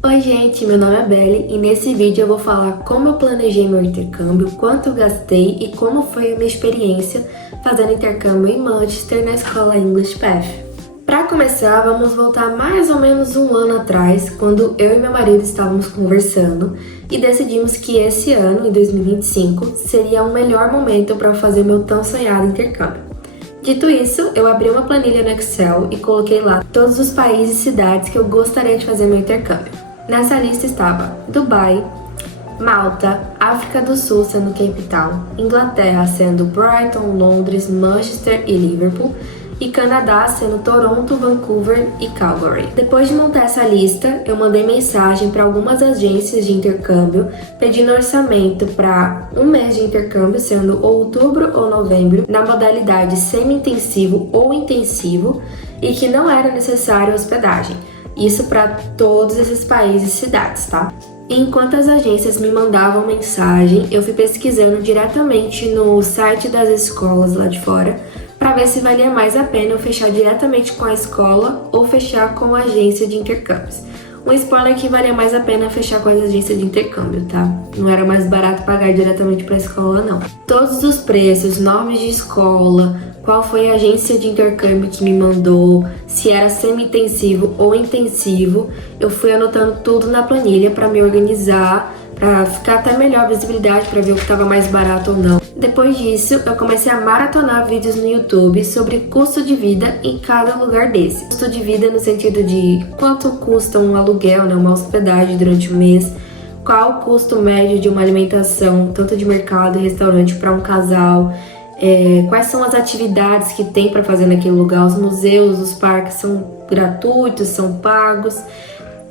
Oi gente, meu nome é Belly e nesse vídeo eu vou falar como eu planejei meu intercâmbio, quanto eu gastei e como foi a minha experiência fazendo intercâmbio em Manchester na escola English Path. Para começar, vamos voltar mais ou menos um ano atrás, quando eu e meu marido estávamos conversando e decidimos que esse ano, em 2025, seria o melhor momento para fazer meu tão sonhado intercâmbio. Dito isso, eu abri uma planilha no Excel e coloquei lá todos os países e cidades que eu gostaria de fazer meu intercâmbio. Nessa lista estava Dubai, Malta, África do Sul sendo Cape Town, Inglaterra sendo Brighton, Londres, Manchester e Liverpool, e Canadá sendo Toronto, Vancouver e Calgary. Depois de montar essa lista, eu mandei mensagem para algumas agências de intercâmbio pedindo orçamento para um mês de intercâmbio, sendo outubro ou novembro, na modalidade semi-intensivo ou intensivo, e que não era necessário hospedagem. Isso para todos esses países e cidades, tá? Enquanto as agências me mandavam mensagem, eu fui pesquisando diretamente no site das escolas lá de fora para ver se valia mais a pena eu fechar diretamente com a escola ou fechar com a agência de intercâmbios. Um spoiler que valia mais a pena fechar com as agências de intercâmbio, tá? Não era mais barato pagar diretamente para a escola, não. Todos os preços, nomes de escola, qual foi a agência de intercâmbio que me mandou, se era semi-intensivo ou intensivo, eu fui anotando tudo na planilha para me organizar, para ficar até melhor a visibilidade, para ver o que estava mais barato ou não. Depois disso, eu comecei a maratonar vídeos no YouTube sobre custo de vida em cada lugar desse. Custo de vida no sentido de quanto custa um aluguel, né, uma hospedagem durante o mês, qual o custo médio de uma alimentação, tanto de mercado e restaurante para um casal, quais são as atividades que tem para fazer naquele lugar, os museus, os parques são gratuitos, são pagos,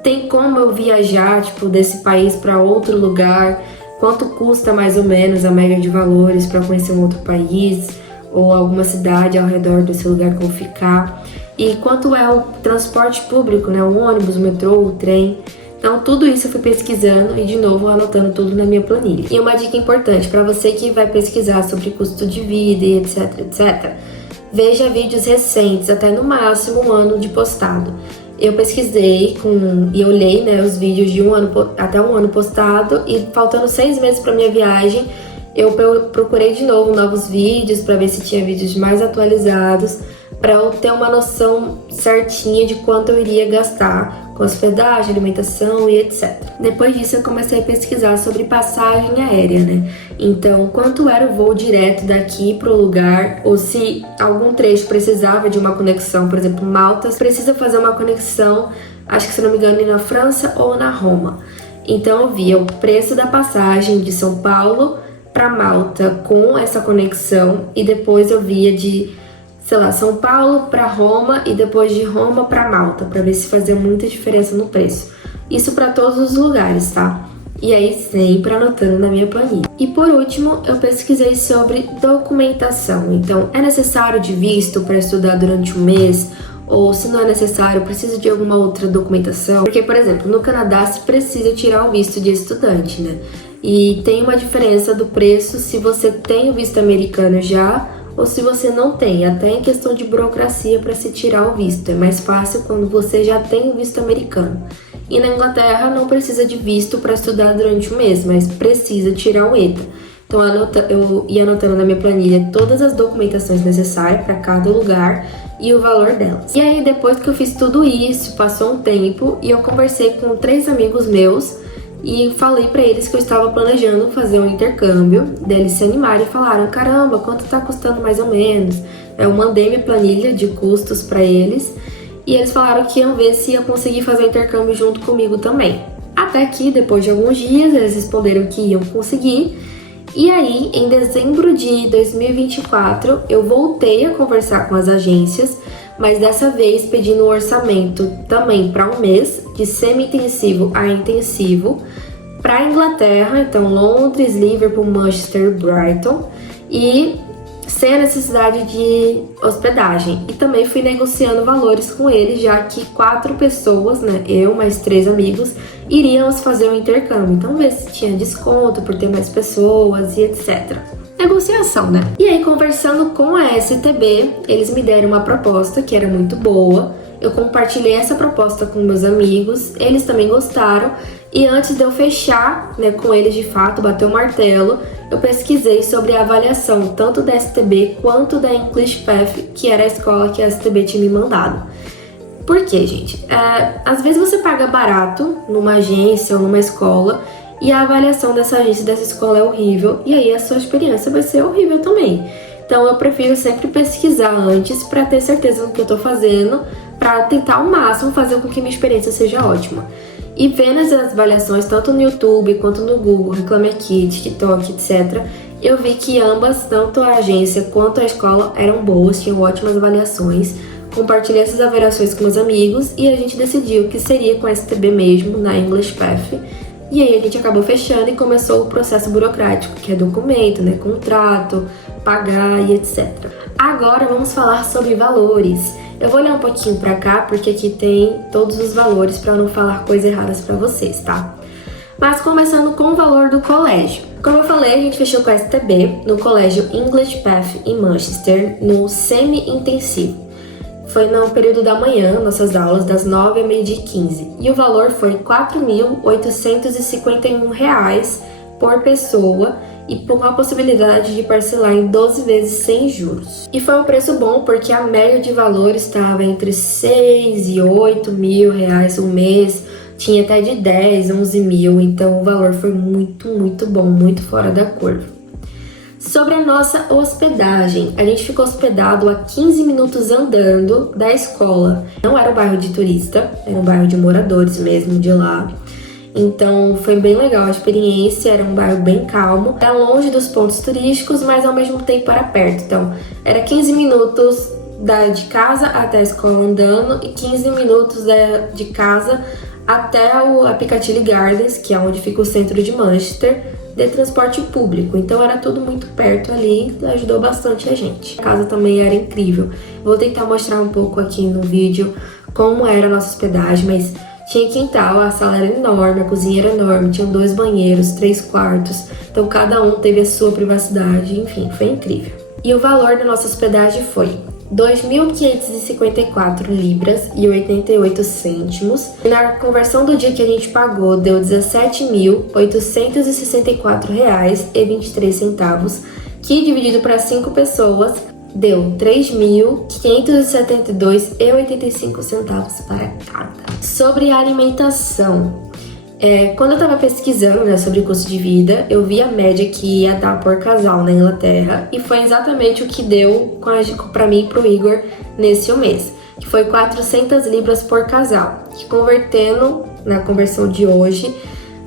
tem como eu viajar, tipo, desse país para outro lugar, quanto custa mais ou menos a média de valores para conhecer um outro país ou alguma cidade ao redor desse lugar que eu vou ficar, e quanto é o transporte público, né, o ônibus, o metrô, o trem. Então tudo isso eu fui pesquisando e de novo anotando tudo na minha planilha. E uma dica importante para você que vai pesquisar sobre custo de vida e etc, veja vídeos recentes, até no máximo um ano de postado. Eu pesquisei e olhei, né, os vídeos de até um ano postado, e faltando 6 meses para minha viagem, eu procurei de novo novos vídeos para ver se tinha vídeos mais atualizados, para eu ter uma noção certinha de quanto eu iria gastar com hospedagem, alimentação e etc. Depois disso eu comecei a pesquisar sobre passagem aérea, né? Então, quanto era o voo direto daqui para o lugar, ou se algum trecho precisava de uma conexão, por exemplo, Malta precisa fazer uma conexão, acho que se não me engano, na França ou na Roma. Então eu via o preço da passagem de São Paulo para Malta com essa conexão, e depois eu via de, sei lá, São Paulo para Roma e depois de Roma para Malta, para ver se fazia muita diferença no preço. Isso para todos os lugares, tá? E aí sempre anotando na minha planilha. E por último, eu pesquisei sobre documentação. Então, é necessário de visto para estudar durante um mês? Ou se não é necessário, precisa de alguma outra documentação? Porque, por exemplo, no Canadá se precisa tirar o visto de estudante, né? E tem uma diferença do preço se você tem o visto americano já ou se você não tem, até em questão de burocracia para se tirar o visto. É mais fácil quando você já tem o visto americano. E na Inglaterra não precisa de visto para estudar durante um mês, mas precisa tirar o ETA. Então eu ia anotando na minha planilha todas as documentações necessárias para cada lugar e o valor delas. E aí depois que eu fiz tudo isso, passou um tempo e eu conversei com 3 amigos meus e falei para eles que eu estava planejando fazer um intercâmbio. Daí eles se animaram e falaram: caramba, quanto tá custando mais ou menos? Eu mandei minha planilha de custos para eles e eles falaram que iam ver se ia conseguir fazer o intercâmbio junto comigo também. Até que depois de alguns dias eles responderam que iam conseguir. E aí, em dezembro de 2024, eu voltei a conversar com as agências, mas dessa vez pedindo um orçamento também para um mês, de semi-intensivo a intensivo, para a Inglaterra, então Londres, Liverpool, Manchester, Brighton, e sem a necessidade de hospedagem. E também fui negociando valores com eles, já que 4 pessoas, né, eu mais 3 amigos, iríamos fazer o intercâmbio. Então ver se tinha desconto por ter mais pessoas e etc. Negociação, né? E aí, conversando com a STB, eles me deram uma proposta que era muito boa eu compartilhei essa proposta com meus amigos, eles também gostaram, e antes de eu fechar, né, com eles de fato, bater o martelo, eu pesquisei sobre a avaliação tanto da STB quanto da English Path, que era a escola que a STB tinha me mandado. Por quê, gente? Às vezes você paga barato numa agência ou numa escola e a avaliação dessa agência e dessa escola é horrível, e aí a sua experiência vai ser horrível também. Então eu prefiro sempre pesquisar antes para ter certeza do que eu tô fazendo, para tentar ao máximo fazer com que minha experiência seja ótima. E vendo as avaliações tanto no YouTube quanto no Google, Reclame Aqui, TikTok, etc., eu vi que ambas, tanto a agência quanto a escola, eram boas, tinham ótimas avaliações. Compartilhei essas avaliações com meus amigos e a gente decidiu que seria com a STB mesmo, na English Path. E aí a gente acabou fechando e começou o processo burocrático, que é documento, né, contrato, pagar e etc. Agora vamos falar sobre valores. Eu vou olhar um pouquinho pra cá, porque aqui tem todos os valores pra não falar coisas erradas pra vocês, tá? Mas começando com o valor do colégio. Como eu falei, a gente fechou com a STB no colégio English Path em Manchester, no semi-intensivo. Foi no período da manhã, nossas aulas, das 9 a meio-dia e 15. E o valor foi R$ 4.851 por pessoa e com a possibilidade de parcelar em 12 vezes sem juros. E foi um preço bom porque a média de valor estava entre 6 e 8 mil reais um mês, tinha até de 10, 11 mil, então o valor foi muito bom, muito fora da curva. Sobre a nossa hospedagem, a gente ficou hospedado a 15 minutos andando da escola. Não era um bairro de turista, era um bairro de moradores mesmo de lá. Então foi bem legal a experiência, era um bairro bem calmo. Era longe dos pontos turísticos, mas ao mesmo tempo era perto. Então era 15 minutos de casa até a escola andando e 15 minutos de casa até a Piccadilly Gardens, que é onde fica o centro de Manchester, de transporte público. Então era tudo muito perto ali, ajudou bastante a gente. A casa também era incrível. Vou tentar mostrar um pouco aqui no vídeo como era a nossa hospedagem, mas tinha quintal, a sala era enorme, a cozinha era enorme, tinham 2 banheiros, 3 quartos, então cada um teve a sua privacidade, enfim, foi incrível. E o valor da nossa hospedagem foi 2.554 libras e 88 cêntimos. Na conversão do dia que a gente pagou, deu 17.864 reais e 23 centavos, que dividido para 5 pessoas deu 3.572,85 centavos para cada. Sobre a alimentação, quando eu tava pesquisando, né, sobre custo de vida, eu vi a média que ia dar por casal na Inglaterra e foi exatamente o que deu pra mim e pro Igor nesse mês, que foi 400 libras por casal, que convertendo na conversão de hoje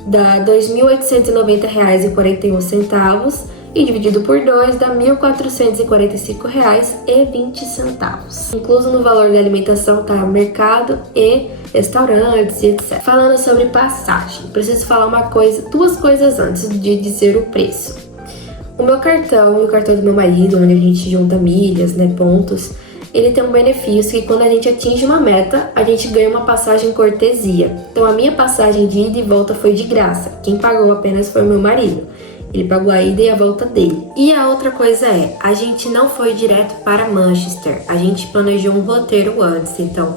dá R$ 2.890,41 e dividido por 2 dá R$ 1.445,20. Incluso no valor da alimentação tá mercado e restaurantes e etc. Falando sobre passagem, preciso falar duas coisas antes de dizer o preço. O meu cartão e o cartão do meu marido, onde a gente junta milhas, né, pontos, ele tem um benefício que quando a gente atinge uma meta, a gente ganha uma passagem cortesia. Então a minha passagem de ida e volta foi de graça. Quem pagou apenas foi o meu marido. Ele pagou a ida e a volta dele. E a outra coisa a gente não foi direto para Manchester. A gente planejou um roteiro antes, então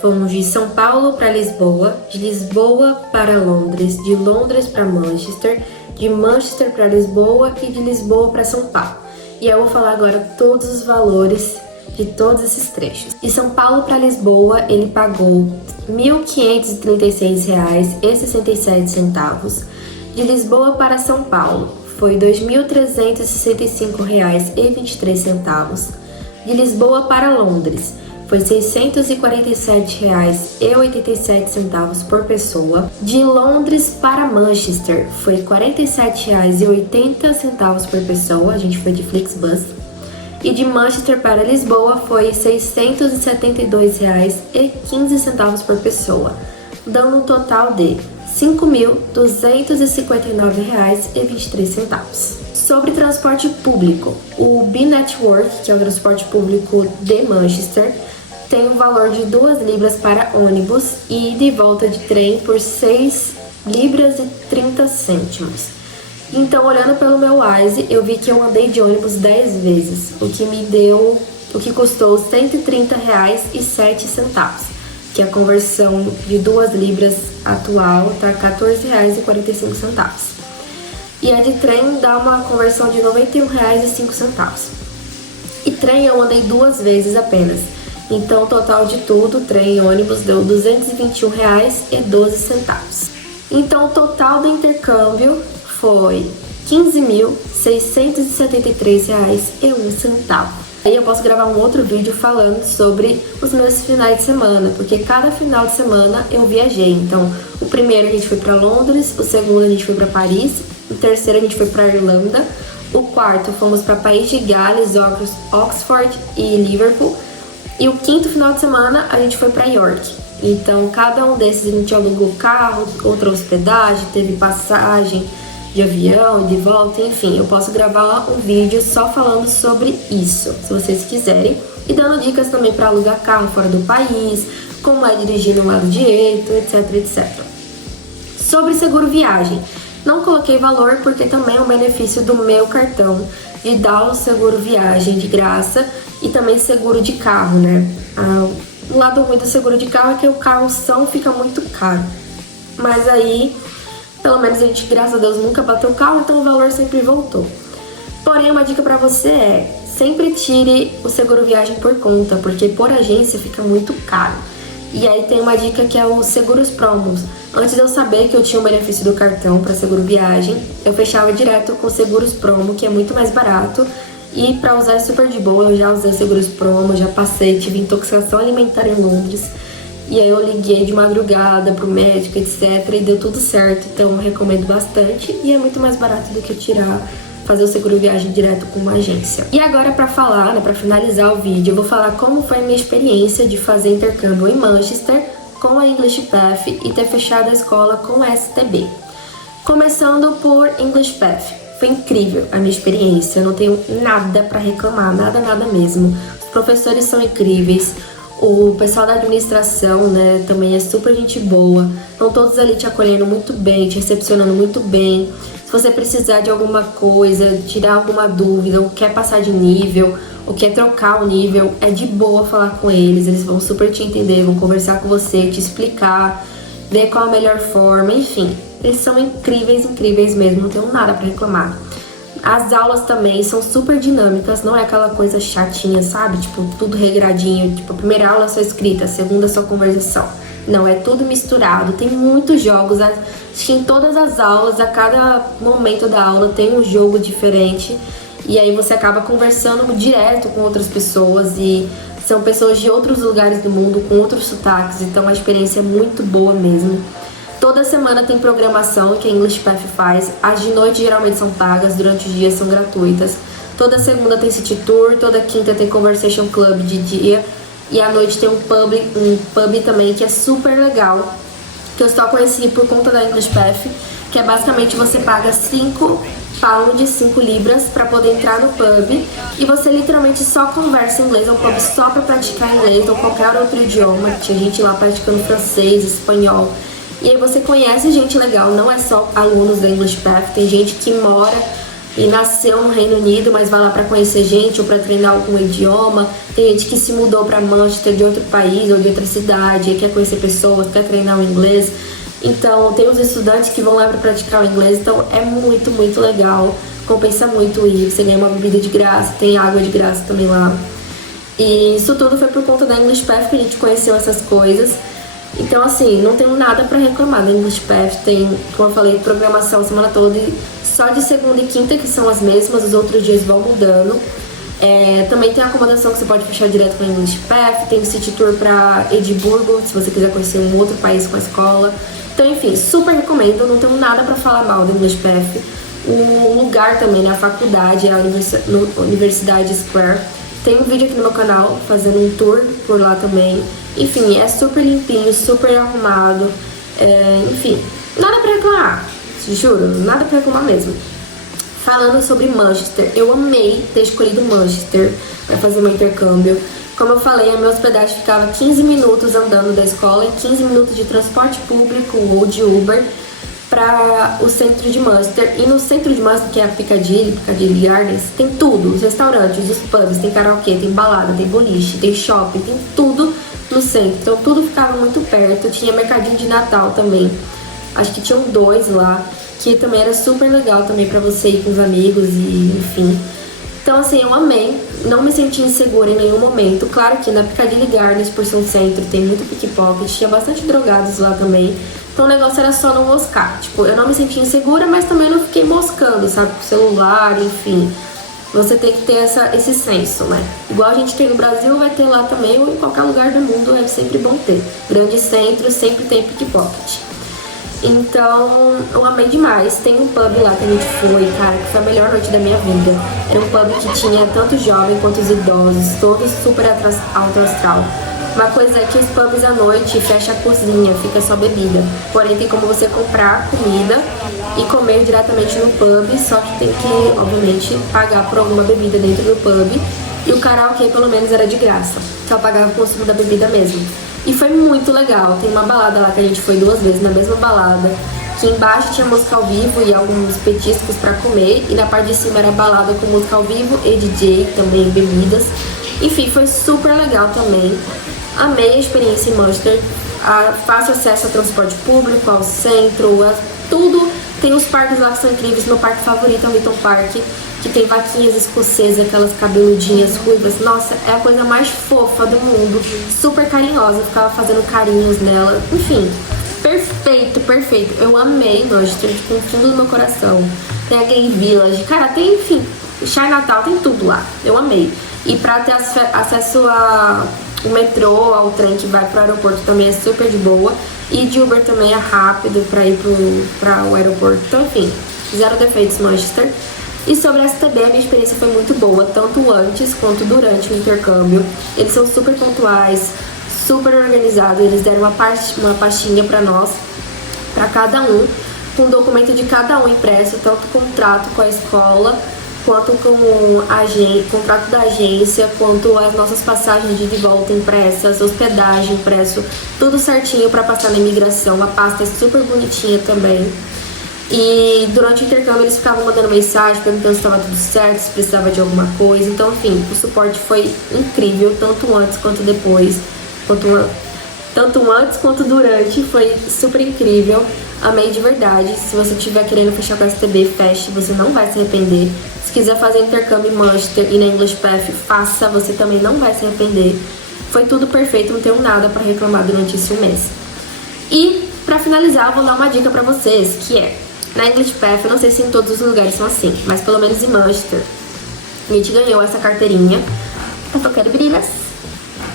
fomos de São Paulo para Lisboa, de Lisboa para Londres, de Londres para Manchester, de Manchester para Lisboa e de Lisboa para São Paulo. E eu vou falar agora todos os valores de todos esses trechos. De São Paulo para Lisboa, ele pagou R$ 1.536,67. De Lisboa para São Paulo, foi R$ 2.365,23. De Lisboa para Londres, foi R$ 647,87 por pessoa. De Londres para Manchester, foi R$ 47,80 por pessoa, a gente foi de Flixbus. E de Manchester para Lisboa foi R$ 672,15 por pessoa, dando um total de R$ 5.259,23. Sobre transporte público, o B-Network, que é o transporte público de Manchester, tem um valor de 2 libras para ônibus e ida e volta de trem por 6 libras e 30 cêntimos. Então, olhando pelo meu Wise, eu vi que eu andei de ônibus 10 vezes, o que custou R$ 130,07. que a conversão de 2 libras atual tá R$14,45. E a de trem dá uma conversão de R$91,05. E trem eu andei 2 vezes apenas. Então, o total de tudo, trem e ônibus, deu R$221,12. Então, o total do intercâmbio foi R$15.673,01. Aí eu posso gravar um outro vídeo falando sobre os meus finais de semana, porque cada final de semana eu viajei. Então, o primeiro a gente foi para Londres, o segundo a gente foi para Paris, o terceiro a gente foi para Irlanda, o quarto fomos para País de Gales, Oxford e Liverpool, e o quinto final de semana a gente foi para York. Então, cada um desses a gente alugou carro, outra hospedagem, teve passagem de avião, de volta, enfim. Eu posso gravar um vídeo só falando sobre isso, se vocês quiserem. E dando dicas também para alugar carro fora do país, como é dirigir no lado direito, etc, etc. Sobre seguro viagem. Não coloquei valor porque também é um benefício do meu cartão de dar o seguro viagem de graça e também seguro de carro, né? O lado ruim do seguro de carro é que o carro-som fica muito caro. Mas aí, pelo menos a gente, graças a Deus, nunca bateu o carro, então o valor sempre voltou. Porém, uma dica pra você é, sempre tire o seguro viagem por conta, porque por agência fica muito caro. E aí tem uma dica que é os seguros promos. Antes de eu saber que eu tinha o benefício do cartão para seguro viagem, eu fechava direto com seguros promo, que é muito mais barato. E para usar é super de boa, eu já usei seguros promo, já passei, tive intoxicação alimentar em Londres. E aí eu liguei de madrugada pro médico, etc. E deu tudo certo, então eu recomendo bastante. E é muito mais barato do que fazer o seguro viagem direto com uma agência. E agora para falar, né, para finalizar o vídeo, eu vou falar como foi a minha experiência de fazer intercâmbio em Manchester com a English Path e ter fechado a escola com a STB. Começando por English Path. Foi incrível a minha experiência, eu não tenho nada para reclamar, nada mesmo. Os professores são incríveis, o pessoal da administração, né, também é super gente boa. Estão todos ali te acolhendo muito bem, te recepcionando muito bem. Se você precisar de alguma coisa, tirar alguma dúvida, ou quer passar de nível, ou quer trocar o nível, é de boa falar com eles vão super te entender, vão conversar com você, te explicar, ver qual a melhor forma, enfim. Eles são incríveis mesmo, não tenho nada pra reclamar. As aulas também são super dinâmicas, não é aquela coisa chatinha, sabe? Tipo, tudo regradinho, tipo, a primeira aula é só escrita, a segunda é só conversação. Não, é tudo misturado, tem muitos jogos, acho que em todas as aulas, a cada momento da aula tem um jogo diferente. E aí você acaba conversando direto com outras pessoas e são pessoas de outros lugares do mundo, com outros sotaques, então a experiência é muito boa mesmo. Toda semana tem programação que a English Path faz. As de noite geralmente são pagas, durante os dias são gratuitas. Toda segunda tem City Tour, toda quinta tem Conversation Club de dia. E à noite tem um pub também que é super legal, que eu só conheci por conta da English Path, que é basicamente você paga 5 pounds, 5 libras para poder entrar no pub e você literalmente só conversa inglês, é um pub só para praticar inglês ou qualquer outro idioma. Tinha gente lá praticando francês, espanhol. E aí você conhece gente legal, não é só alunos da English Path, tem gente que mora e nasceu no Reino Unido, mas vai lá para conhecer gente ou para treinar algum idioma. Tem gente que se mudou para Manchester de outro país ou de outra cidade, quer conhecer pessoas, quer treinar o inglês. Então, tem os estudantes que vão lá para praticar o inglês, então é muito legal, compensa muito ir. Você ganha uma bebida de graça, tem água de graça também lá. E isso tudo foi por conta da English Path que a gente conheceu essas coisas. Então, assim, não tenho nada para reclamar da English Path. Tem, como eu falei, programação a semana toda, e só de segunda e quinta que são as mesmas, os outros dias vão mudando. Também tem a acomodação que você pode fechar direto com a English Path, tem City Tour para Edimburgo, se você quiser conhecer um outro país com a escola. Então, enfim, super recomendo, não tenho nada para falar mal da English Path. O lugar também, né, a faculdade, é a Universidade Square. Tem um vídeo aqui no meu canal fazendo um tour por lá também. Enfim, é super limpinho, super arrumado. Enfim, nada pra reclamar, juro, nada pra reclamar mesmo. Falando sobre Manchester, eu amei ter escolhido Manchester para fazer meu intercâmbio. Como eu falei, a minha hospedagem ficava 15 minutos andando da escola e 15 minutos de transporte público ou de Uber para o centro de Manchester. E no centro de Manchester, que é a Piccadilly Gardens, tem tudo, os restaurantes, os pubs, tem karaokê, tem balada, tem boliche, tem shopping, tem tudo no no centro, então tudo ficava muito perto. Tinha mercadinho de Natal também, acho que tinham 2 lá, que também era super legal também pra você ir com os amigos e enfim. Então assim, eu amei, não me senti insegura em nenhum momento. Claro que na Piccadilly Gardens, por ser um centro, tem muito pickpocket, tinha bastante drogados lá também. Então o negócio era só não moscar. Tipo, eu não me senti insegura, mas também não fiquei moscando, sabe? Com o celular, enfim. Você tem que ter esse senso, né? Igual a gente tem no Brasil, vai ter lá também, ou em qualquer lugar do mundo, é sempre bom ter. Grandes centros sempre tem pickpocket. Então, eu amei demais. Tem um pub lá que a gente foi, cara, que foi a melhor noite da minha vida. Era um pub que tinha tanto jovem quanto os idosos, todos super alto astral. Uma coisa é que os pubs à noite fecha a cozinha, fica só bebida. Porém, tem como você comprar comida e comer diretamente no pub, só que tem que, obviamente, pagar por alguma bebida dentro do pub. E o karaokê, pelo menos, era de graça. Só pagava o consumo da bebida mesmo. E foi muito legal. Tem uma balada lá que a gente foi 2 vezes na mesma balada, que embaixo tinha música ao vivo e alguns petiscos pra comer, e na parte de cima era balada com música ao vivo e DJ, também bebidas. Enfim, foi super legal também. Amei a experiência em Manchester. Fácil acesso ao transporte público, ao centro, tudo. Tem os parques lá que são incríveis. Meu parque favorito é o Little Park, que tem vaquinhas escocesas, aquelas cabeludinhas ruivas. Nossa, é a coisa mais fofa do mundo. Super carinhosa, eu ficava fazendo carinhos nela. Enfim, perfeito, perfeito. Eu amei Manchester, com o fundo do meu coração. Tem a Gay Village, cara, tem, enfim, Chinatown, tem tudo lá. Eu amei. E pra ter acesso o metrô, ao trem que vai pro aeroporto também é super de boa. E de Uber também é rápido pra ir para o aeroporto. Então, enfim, zero defeitos Manchester. E sobre a STB, a minha experiência foi muito boa, tanto antes quanto durante o intercâmbio. Eles são super pontuais, super organizados. Eles deram uma pastinha pra nós, pra cada um, com o documento de cada um impresso, tanto o contrato com a escola, quanto com o contrato da agência, quanto as nossas passagens de ida e volta impressas, hospedagem impresso, tudo certinho para passar na imigração. A pasta é super bonitinha também. E durante o intercâmbio eles ficavam mandando mensagem, perguntando se estava tudo certo, se precisava de alguma coisa. Então, enfim, o suporte foi incrível, tanto antes quanto depois, tanto antes quanto durante, foi super incrível. Amei de verdade. Se você estiver querendo fechar com a STB, feche, você não vai se arrepender. Se quiser fazer intercâmbio em Manchester e na English Path, faça, você também não vai se arrepender. Foi tudo perfeito, não tenho nada para reclamar durante esse mês. E, para finalizar, eu vou dar uma dica para vocês, que é, na English Path, eu não sei se em todos os lugares são assim, mas pelo menos em Manchester, a gente ganhou essa carteirinha, eu tô querendo brilhas,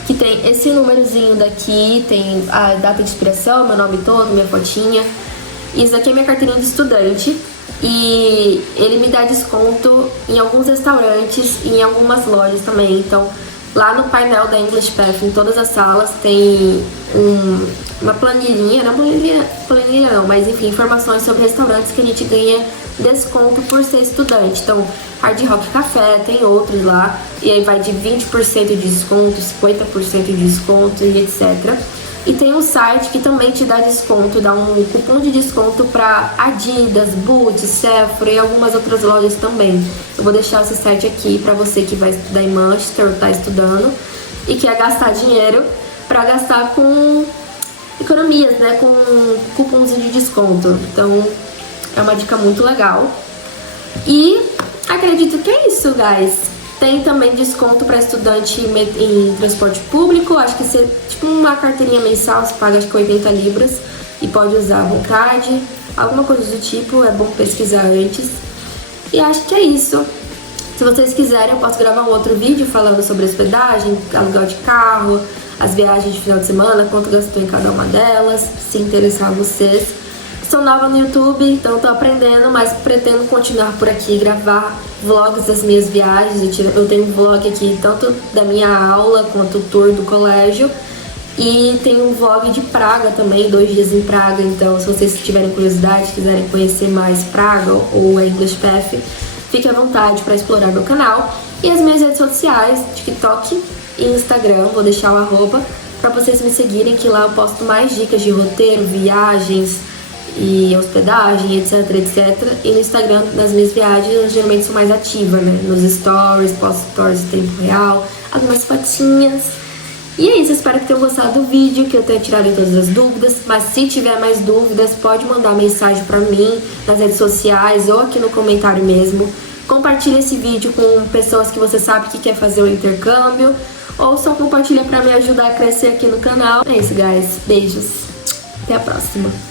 que tem esse númerozinho daqui, tem a data de expiração, meu nome todo, minha fotinha. Isso aqui é minha carteirinha de estudante e ele me dá desconto em alguns restaurantes e em algumas lojas também. Então, lá no painel da English Path, em todas as salas, tem uma planilhinha, não planilha não, mas enfim, informações sobre restaurantes que a gente ganha desconto por ser estudante. Então, Hard Rock Café, tem outros lá, e aí vai de 20% de desconto, 50% de desconto e etc. E tem um site que também te dá desconto, dá um cupom de desconto para Adidas, Boots, Sephora e algumas outras lojas também. Eu vou deixar esse site aqui para você que vai estudar em Manchester ou tá estudando e quer gastar dinheiro, para gastar com economias, né, com cupomzinho de desconto. Então, é uma dica muito legal. E acredito que é isso, guys. Tem também desconto para estudante em transporte público. Acho que você, tipo uma carteirinha mensal, você paga acho que 80 libras e pode usar à vontade. Alguma coisa do tipo, é bom pesquisar antes. E acho que é isso. Se vocês quiserem, eu posso gravar um outro vídeo falando sobre hospedagem, aluguel de carro, as viagens de final de semana, quanto gastou em cada uma delas, se interessar a vocês. Sou nova no YouTube, então tô aprendendo, mas pretendo continuar por aqui, gravar vlogs das minhas viagens. Eu tenho um vlog aqui tanto da minha aula quanto o tour do colégio. E tem um vlog de Praga também, 2 dias em Praga. Então, se vocês tiverem curiosidade, quiserem conhecer mais Praga ou a English Path, fique à vontade para explorar meu canal. E as minhas redes sociais, TikTok e Instagram, vou deixar o arroba para vocês me seguirem, que lá eu posto mais dicas de roteiro, viagens e hospedagem, etc, etc. E no Instagram, nas minhas viagens, eu geralmente sou mais ativa, né? Nos stories, posto stories em tempo real, algumas fotinhas. E é isso, espero que tenham gostado do vídeo, que eu tenha tirado todas as dúvidas, mas se tiver mais dúvidas, pode mandar mensagem pra mim nas redes sociais ou aqui no comentário mesmo. Compartilhe esse vídeo com pessoas que você sabe que quer fazer o intercâmbio, ou só compartilha pra me ajudar a crescer aqui no canal. É isso, guys. Beijos. Até a próxima.